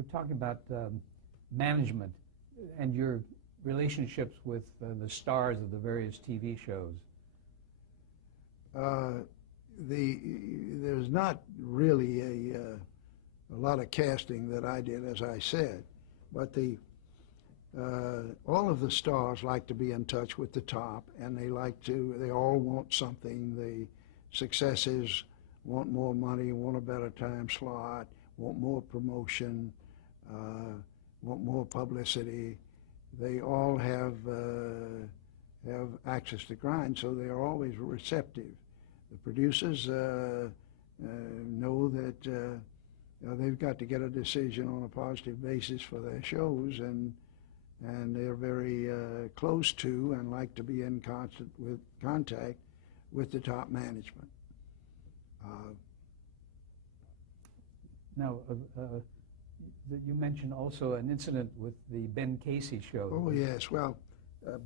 we're talking about management and your relationships with the stars of the various TV shows. There's not really a lot of casting that I did, as I said, but all of the stars like to be in touch with the top, and they all want something. The successes want more money, want a better time slot, want more promotion, want more publicity. They all have access to grind, so they are always receptive. The producers know that they've got to get a decision on a positive basis for their shows, and they're very close to and like to be in constant contact with the top management. Now, you mentioned also an incident with the Ben Casey show. Oh, yes. Well,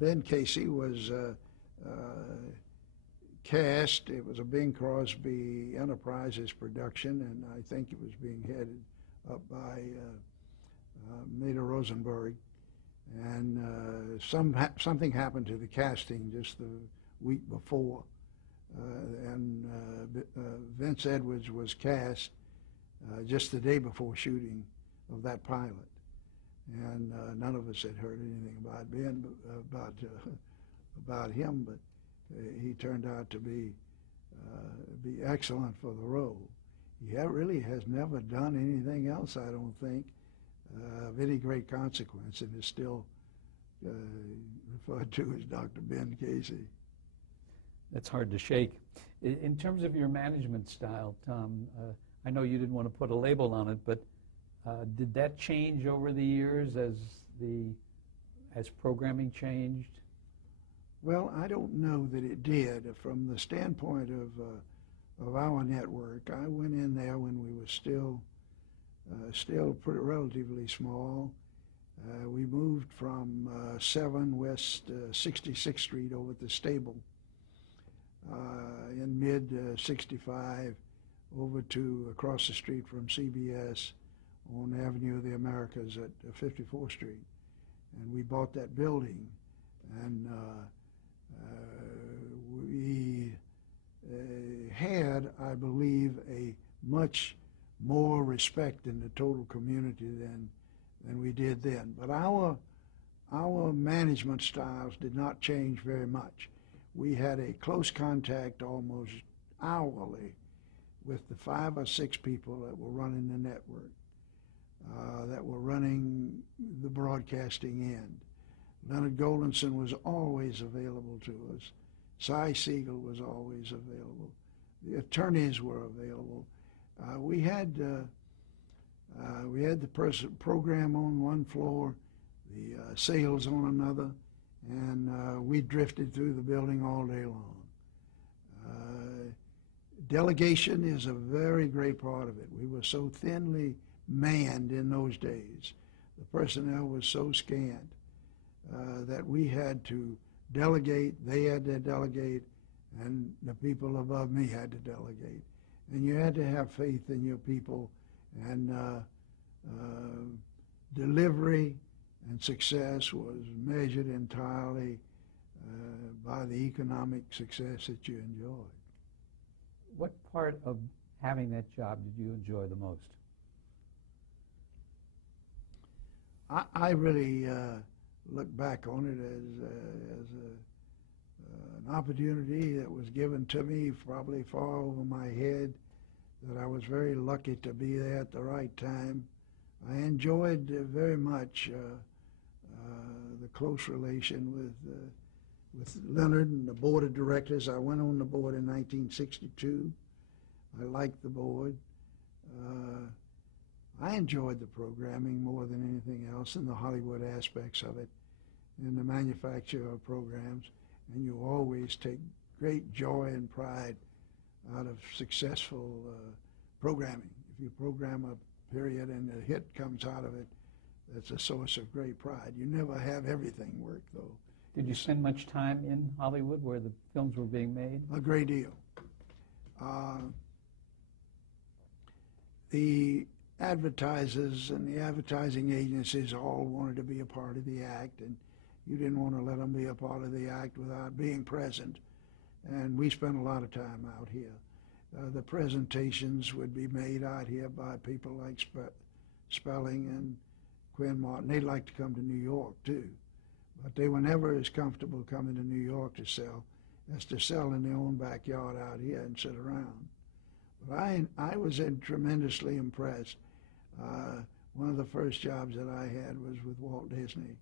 Ben Casey was cast. It was a Bing Crosby Enterprises production, and I think it was being headed up by Maida Rosenberg. And something happened to the casting just the week before, and Vince Edwards was cast just the day before shooting of that pilot, and none of us had heard anything about Ben, about him, but he turned out to be excellent for the role. He really has never done anything else, I don't think, of any great consequence, and is still referred to as Dr. Ben Casey. That's hard to shake. In terms of your management style, Tom, I know you didn't want to put a label on it, but did that change over the years as programming changed? Well, I don't know that it did. From the standpoint of our network, I went in there when we were still pretty relatively small. We moved from 7 West 66th Street over at the Stable in mid-65 over to across the street from CBS on Avenue of the Americas at 54th Street. And we bought that building, and we had, I believe, a much more respect in the total community than we did then. But our management styles did not change very much. We had a close contact almost hourly with the 5 or 6 people that were running the network, that were running the broadcasting end. Leonard Goldenson was always available to us. Cy Siegel was always available. The attorneys were available. We had the program on one floor, the sales on another, and we drifted through the building all day long. Delegation is a very great part of it. We were so thinly manned in those days. The personnel was so scant that we had to delegate, they had to delegate, and the people above me had to delegate. And you had to have faith in your people, and delivery and success was measured entirely by the economic success that you enjoyed. What part of having that job did you enjoy the most? I really look back on it as an opportunity that was given to me probably far over my head, that I was very lucky to be there at the right time. I enjoyed very much the close relation with Leonard and the board of directors. I went on the board in 1962. I liked the board. I enjoyed the programming more than anything else, and the Hollywood aspects of it, and the manufacture of programs. And you always take great joy and pride out of successful programming. If you program a period and a hit comes out of it, that's a source of great pride. You never have everything work, though. Did you spend much time in Hollywood where the films were being made? A great deal. The advertisers and the advertising agencies all wanted to be a part of the act, and you didn't want to let them be a part of the act without being present. And we spent a lot of time out here. The presentations would be made out here by people like Spelling and Quinn Martin. They'd like to come to New York too, but they were never as comfortable coming to New York to sell as to sell in their own backyard out here and sit around. But I was tremendously impressed. One of the first jobs that I had was with Walt Disney,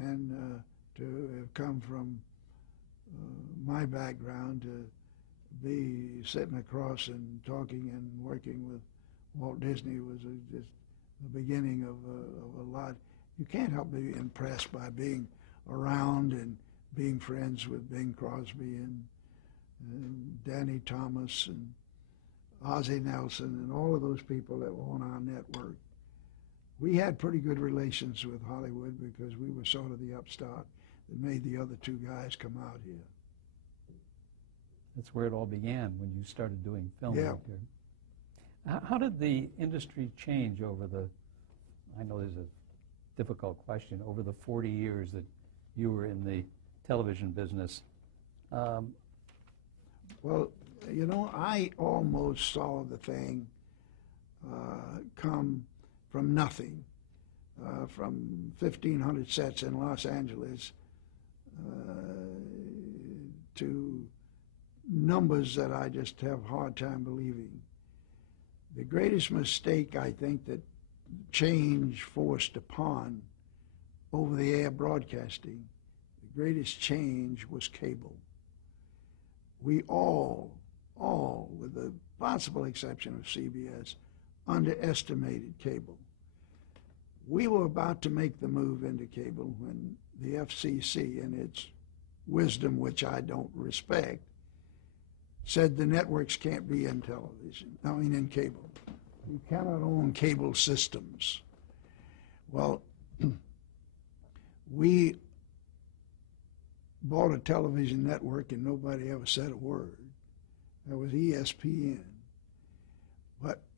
and to have come from my background to be sitting across and talking and working with Walt Disney was just the beginning of a lot. You can't help but be impressed by being around and being friends with Bing Crosby and Danny Thomas and Ozzie Nelson and all of those people that were on our network. We had pretty good relations with Hollywood because we were sort of the upstart that made the other two guys come out here. That's where it all began, when you started doing film Yeah. work here. How did the industry change over the, I know this is a difficult question, over the 40 years that you were in the television business? Well, you know, I almost saw the thing come from nothing, from 1,500 sets in Los Angeles to numbers that I just have a hard time believing. The greatest mistake I think that change forced upon over-the-air broadcasting, the greatest change was cable. We all, with the possible exception of CBS, underestimated cable. We were about to make the move into cable when the FCC, in its wisdom, which I don't respect, said the networks can't be in television, in cable. You cannot own cable systems. Well, we bought a television network and nobody ever said a word. That was ESPN.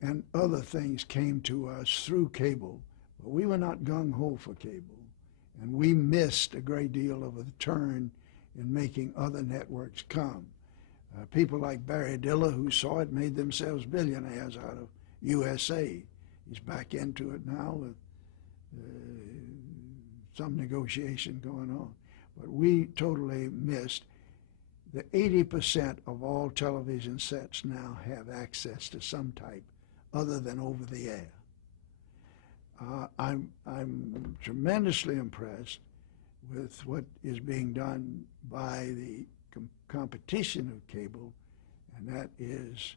And other things came to us through cable, but we were not gung-ho for cable. And we missed a great deal of a turn in making other networks come. People like Barry Diller, who saw it, made themselves billionaires out of USA. He's back into it now with some negotiation going on. But we totally missed the 80% of all television sets now have access to some type other than over the air. I'm tremendously impressed with what is being done by the competition of cable, and that is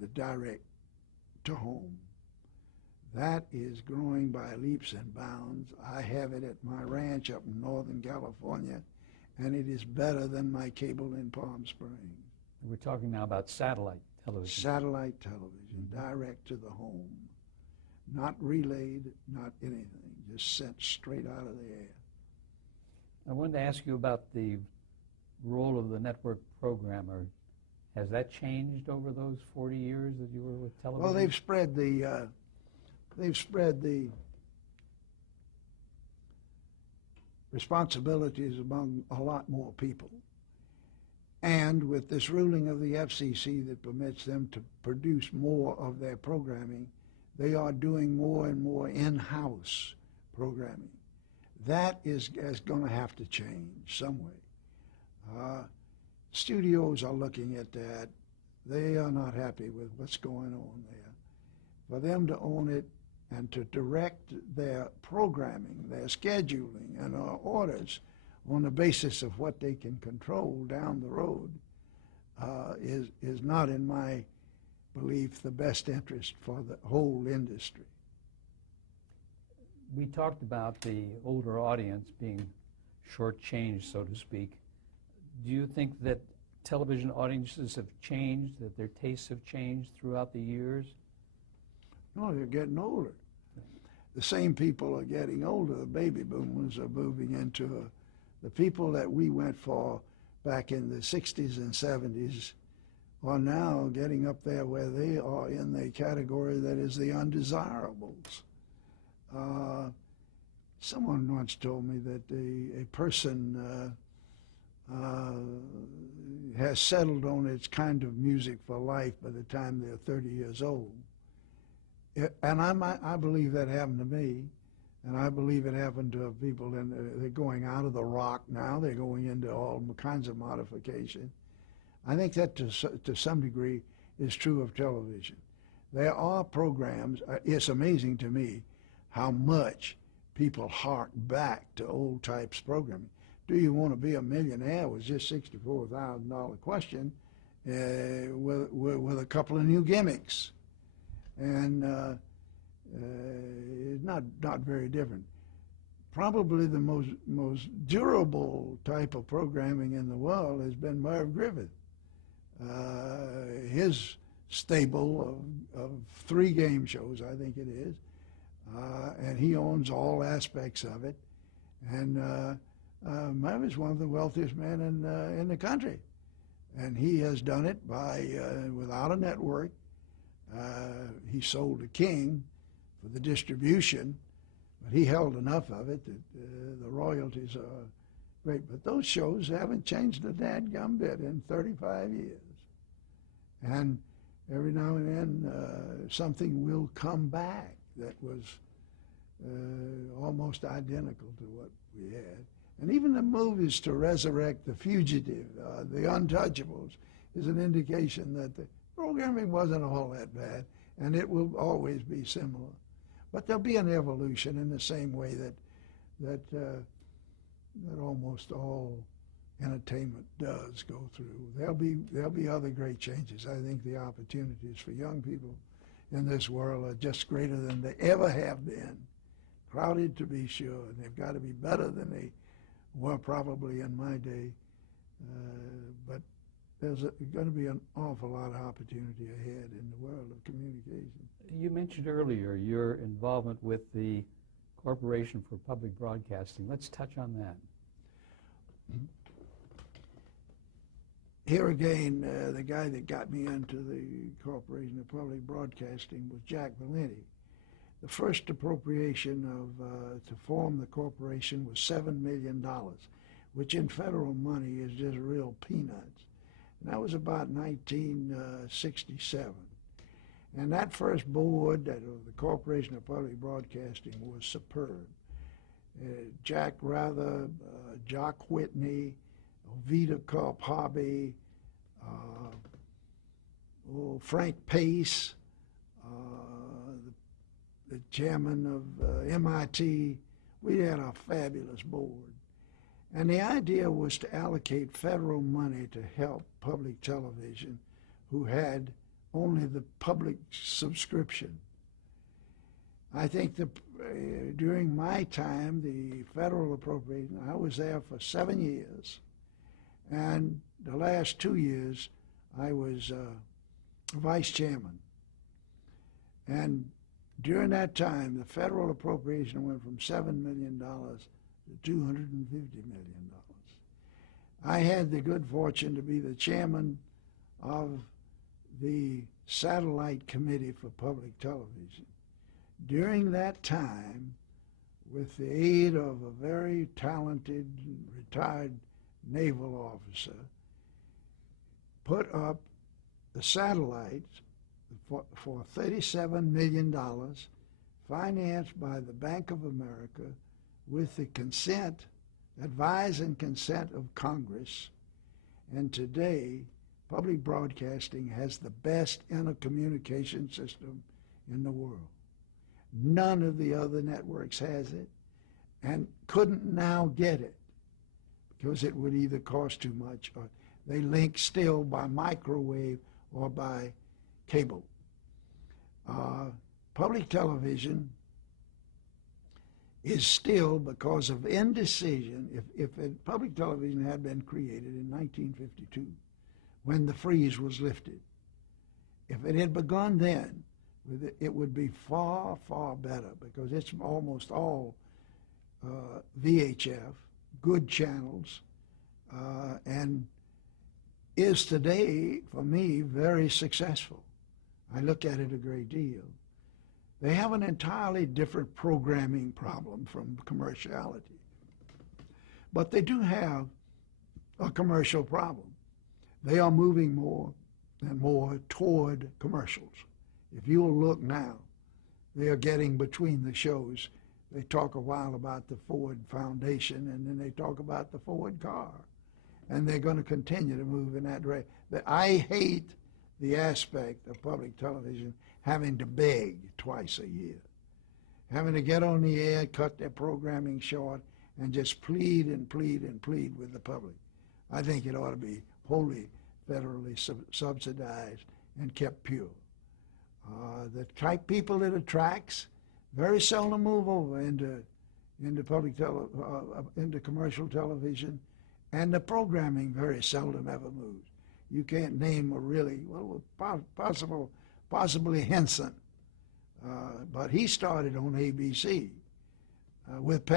the direct to home. That is growing by leaps and bounds. I have it at my ranch up in Northern California, and it is better than my cable in Palm Springs. We're talking now about satellite television. Satellite television, direct to the home. Not relayed, not anything, just sent straight out of the air. I wanted to ask you about the role of the network programmer. Has that changed over those 40 years that you were with television? Well, they've spread the responsibilities among a lot more people. And with this ruling of the FCC that permits them to produce more of their programming, they are doing more and more in-house programming. That is going to have to change some way. Studios are looking at that. They are not happy with what's going on there. For them to own it and to direct their programming, their scheduling, and orders on the basis of what they can control down the road is not, in my belief, the best interest for the whole industry. We talked about the older audience being shortchanged, so to speak. Do you think that television audiences have changed, that their tastes have changed throughout the years? No, they're getting older. The same people are getting older. The baby boomers are moving into the people that we went for back in the 60s and 70s are now getting up there where they are in the category that is the undesirables. Someone once told me that a person has settled on its kind of music for life by the time they're 30 years old. And I believe that happened to me, and I believe it happened to people, and they're going out of the rock now, they're going into all kinds of modification. I think that to some degree is true of television. There are programs, it's amazing to me how much people hark back to old types programming. Do you want to be a millionaire was just $64,000 question with a couple of new gimmicks. And it's not very different. Probably the most durable type of programming in the world has been Merv Griffin. His stable of 3 game shows, I think it is, and he owns all aspects of it. And Merv is one of the wealthiest men in the country, and he has done it by without a network. He sold to King for the distribution, but he held enough of it that the royalties are great. But those shows haven't changed a dadgum bit in 35 years. And every now and then something will come back that was almost identical to what we had. And even the movies to resurrect The Fugitive, The Untouchables, is an indication that the programming wasn't all that bad, and it will always be similar. But there'll be an evolution in the same way that almost all entertainment does go through. There'll be other great changes. I think the opportunities for young people in this world are just greater than they ever have been. Crowded to be sure, and they've got to be better than they were probably in my day. But there's going to be an awful lot of opportunity ahead in the world of communication. You mentioned earlier your involvement with the Corporation for Public Broadcasting. Let's touch on that. Here again, the guy that got me into the Corporation of Public Broadcasting was Jack Valenti. The first appropriation to form the corporation was $7 million, which in federal money is just real peanuts. And that was about 1967. And that first board of the Corporation of Public Broadcasting was superb. Jack Rather, Jock Whitney, Ovita Culp Hobby, Frank Pace, the chairman of MIT. We had a fabulous board. And the idea was to allocate federal money to help public television who had only the public subscription. I think during my time, the federal appropriation, I was there for 7 years. And the last 2 years, I was vice chairman. And during that time, the federal appropriation went from $7 million to $250 million. I had the good fortune to be the chairman of the Satellite Committee for Public Television. During that time, with the aid of a very talented retired naval officer, put up the satellites for $37 million, financed by the Bank of America with the consent, advise and consent of Congress. And today, public broadcasting has the best intercommunication system in the world. None of the other networks has it, and couldn't now get it because it would either cost too much, or they link still by microwave or by cable. Public television is still, because of indecision, if public television had been created in 1952, when the freeze was lifted, if it had begun then, it would be far, far better, because it's almost all VHF, good channels, and is today, for me, very successful. I look at it a great deal. They have an entirely different programming problem from commerciality. But they do have a commercial problem. They are moving more and more toward commercials. If you will look now, they are getting between the shows. They talk a while about the Ford Foundation, and then they talk about the Ford car. And they're going to continue to move in that direction. I hate the aspect of public television having to beg twice a year, having to get on the air, cut their programming short, and just plead and plead and plead with the public. I think it ought to be wholly federally subsidized and kept pure. The type people it attracts very seldom move over into into commercial television, and the programming very seldom ever moves. You can't name a really, well, possibly Henson, but he started on ABC with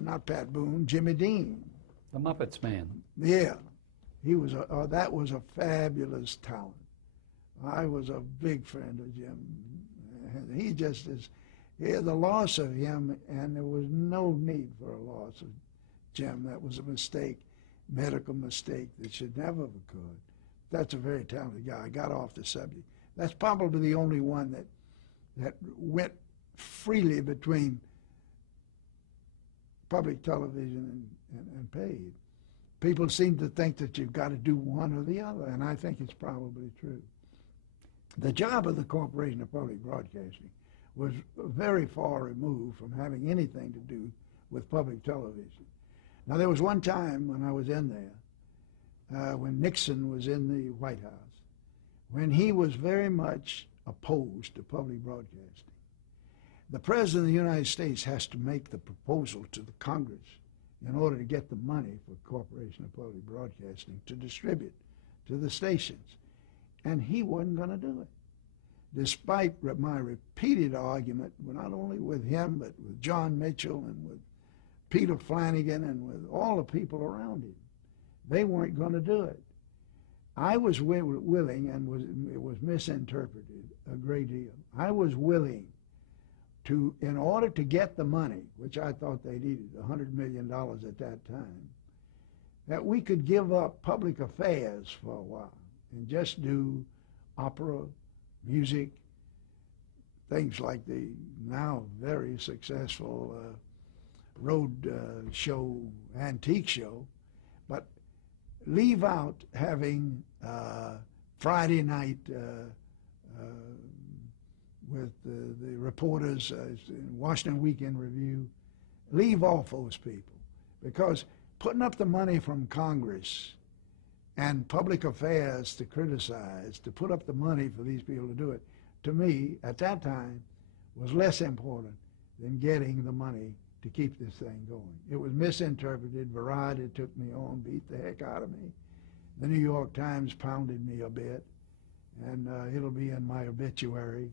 not Pat Boone, Jimmy Dean. The Muppets Man. Yeah, he was that was a fabulous talent. I was a big friend of Jim. He just is. Yeah, the loss of him, and there was no need for a loss of Jim. That was a mistake, medical mistake that should never have occurred. That's a very talented guy. I got off the subject. That's probably the only one that went freely between public television and paid. People seem to think that you've got to do one or the other, and I think it's probably true. The job of the Corporation of Public Broadcasting was very far removed from having anything to do with public television. Now, there was one time when I was in there, when Nixon was in the White House, when he was very much opposed to public broadcasting. The President of the United States has to make the proposal to the Congress in order to get the money for Corporation of Public Broadcasting to distribute to the stations. And he wasn't going to do it, despite my repeated argument, not only with him, but with John Mitchell and with Peter Flanagan and with all the people around him. They weren't going to do it. I was willing, and it was misinterpreted a great deal. I was willing to, in order to get the money, which I thought they needed, $100 million at that time, that we could give up public affairs for a while and just do opera, music, things like the now very successful road show, antique show, but leave out having Friday night with the reporters, Washington Weekend Review, leave off those people, because putting up the money from Congress and public affairs to criticize, to put up the money for these people to do it, to me, at that time, was less important than getting the money to keep this thing going. It was misinterpreted. Variety took me on, beat the heck out of me. The New York Times pounded me a bit, and it'll be in my obituary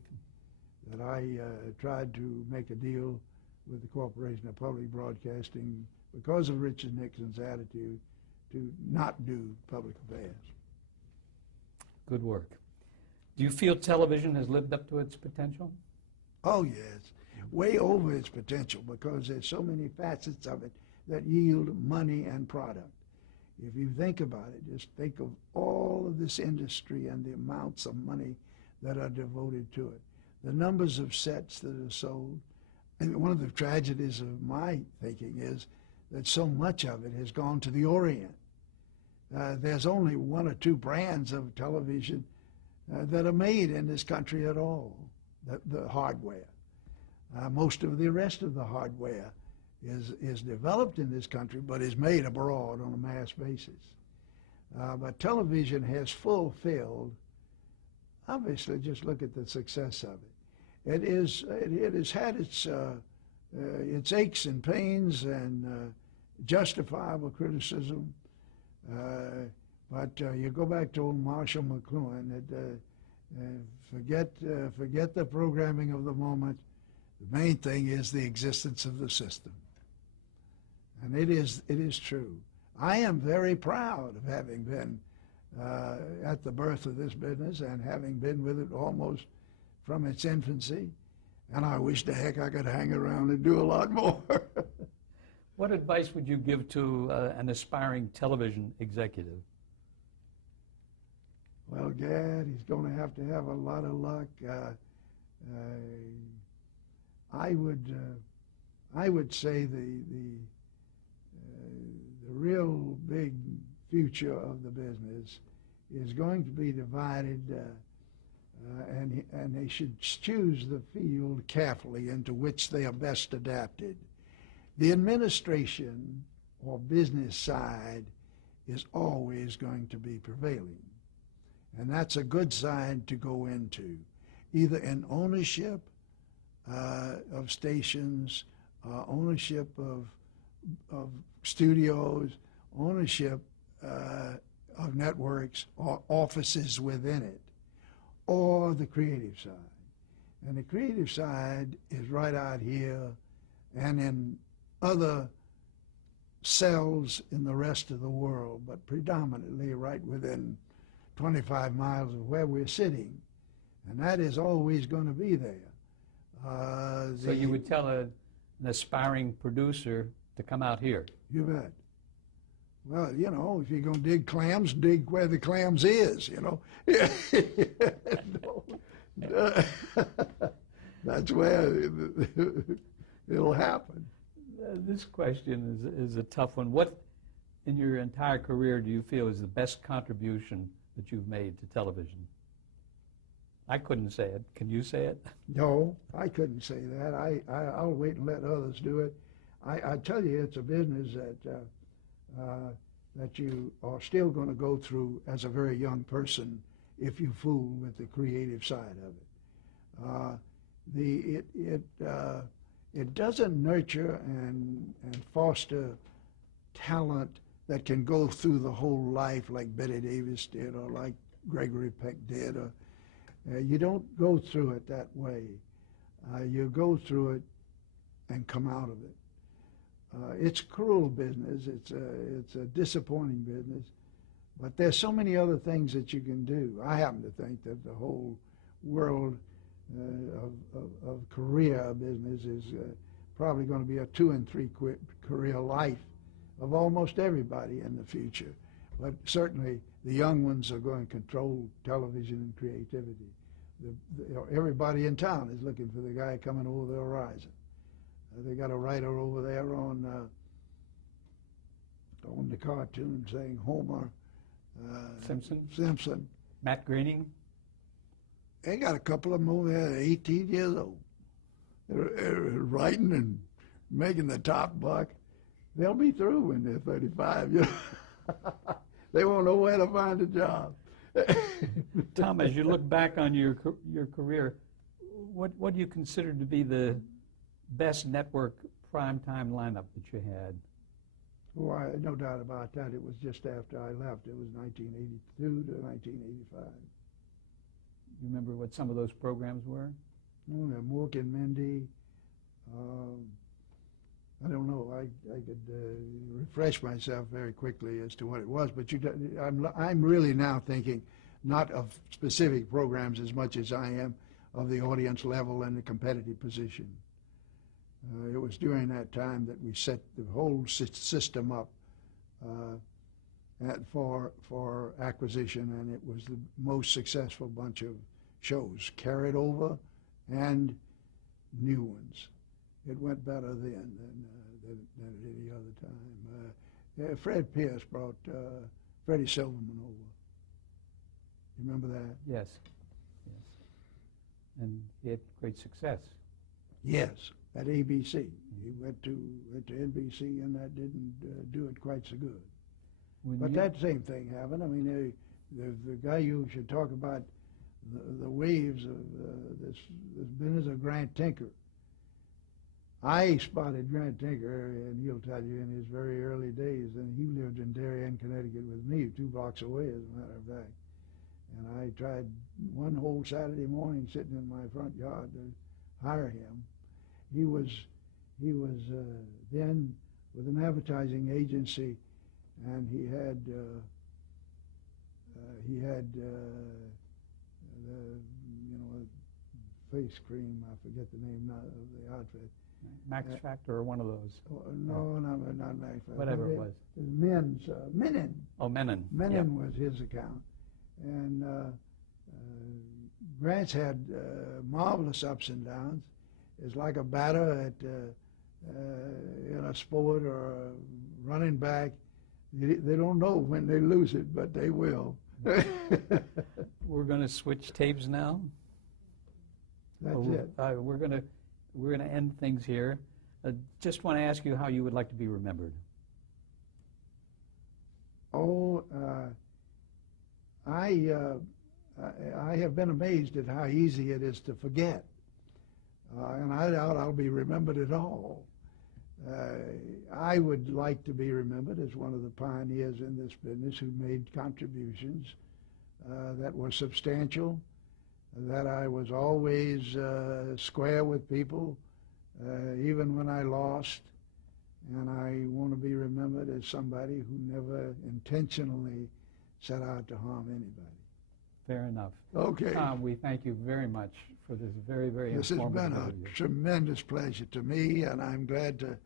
that I tried to make a deal with the Corporation of Public Broadcasting because of Richard Nixon's attitude to not do public affairs. Good work. Do you feel television has lived up to its potential? Oh, yes. Way over its potential, because there's so many facets of it that yield money and product. If you think about it, just think of all of this industry and the amounts of money that are devoted to it, the numbers of sets that are sold. And one of the tragedies of my thinking is that so much of it has gone to the Orient. There's only one or two brands of television that are made in this country at all, the hardware. Most of the rest of the hardware is developed in this country, but is made abroad on a mass basis. But television has fulfilled, obviously, just look at the success of it. It has had its aches and pains and justifiable criticism. But you go back to old Marshall McLuhan, forget the programming of the moment. The main thing is the existence of the system. And it is true. I am very proud of having been at the birth of this business and having been with it almost from its infancy. And I wish to heck I could hang around and do a lot more. What advice would you give to an aspiring television executive? Well, Gad, he's going to have a lot of luck. I would say the real big future of the business is going to be divided, and they should choose the field carefully into which they are best adapted. The administration or business side is always going to be prevailing, and that's a good side to go into, either in ownership of stations, ownership of studios, ownership of networks or offices within it, or the creative side. And the creative side is right out here and in other cells in the rest of the world, but predominantly right within 25 miles of where we're sitting. And that is always going to be there. So you would tell an aspiring producer to come out here? You bet. Well, you know, if you're going to dig clams, dig where the clams is, you know. That's where it'll happen. This question is a tough one. What, in your entire career, do you feel is the best contribution that you've made to television? I couldn't say it. Can you say it? No, I couldn't say that. I'll wait and let others do it. I tell you, it's a business that you are still going to go through as a very young person if you fool with the creative side of it. It doesn't nurture and foster talent that can go through the whole life like Betty Davis did or like Gregory Peck did. You don't go through it that way. You go through it and come out of it. It's a cruel business. It's a disappointing business. But there's so many other things that you can do. I happen to think that the whole world of career business is probably going to be a 2 and 3 career life of almost everybody in the future. But certainly the young ones are going to control television and creativity. Everybody in town is looking for the guy coming over the horizon. They got a writer over there on the cartoon saying Homer Simpson. Matt Groening. They got a couple of them over there, 18 years old. They're writing and making the top buck. They'll be through when they're 35. You know? They won't know where to find a job. Tom, as you look back on your career, what do you consider to be the best network primetime lineup that you had? Oh, no doubt about that. It was just after I left. It was 1982 to 1985. You remember what some of those programs were? Oh, yeah, Mork and Mindy. I don't know. I could refresh myself very quickly as to what it was, but I'm really now thinking not of specific programs as much as I am of the audience level and the competitive position. It was during that time that we set the whole system up for acquisition, and it was the most successful bunch of shows, carried over and new ones. It went better then than at any other time. Fred Pierce brought Freddie Silverman over. You remember that? Yes. And he had great success. Yes, at ABC. He went to NBC, and that didn't do it quite so good. But that same thing happened. I mean, the guy you should talk about the waves of this business of Grant Tinker. I spotted Grant Tinker, and he'll tell you, in his very early days, and he lived in Darien, Connecticut with me, 2 blocks away, as a matter of fact. And I tried one whole Saturday morning sitting in my front yard to hire him. He was then with an advertising agency, and he had he had the face cream. I forget the name of the outfit. Max Factor or one of those. No, not Max Factor. Whatever it was. Men's Menon. Oh, Menon. Menon was his account, and Grant's had marvelous ups and downs. It's like a batter in a sport or a running back. They don't know when they lose it, but they will. We're going to switch tapes now. That's it. We're going to end things here. Just want to ask you how you would like to be remembered. Oh, I have been amazed at how easy it is to forget, and I doubt I'll be remembered at all. I would like to be remembered as one of the pioneers in this business who made contributions that were substantial, that I was always square with people, even when I lost, and I want to be remembered as somebody who never intentionally set out to harm anybody. Fair enough. Okay. Tom, we thank you very much for this very, very informative This has been interview. a tremendous pleasure to me, and I'm glad to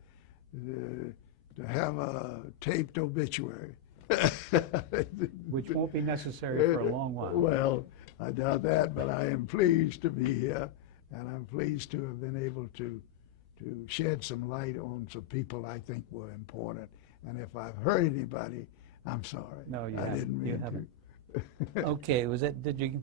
have a taped obituary. Which won't be necessary for a long while. Well, I doubt that, but I am pleased to be here, and I'm pleased to have been able to shed some light on some people I think were important. And if I've hurt anybody, I'm sorry. No, you I haven't. didn't mean You to. haven't. Okay, did you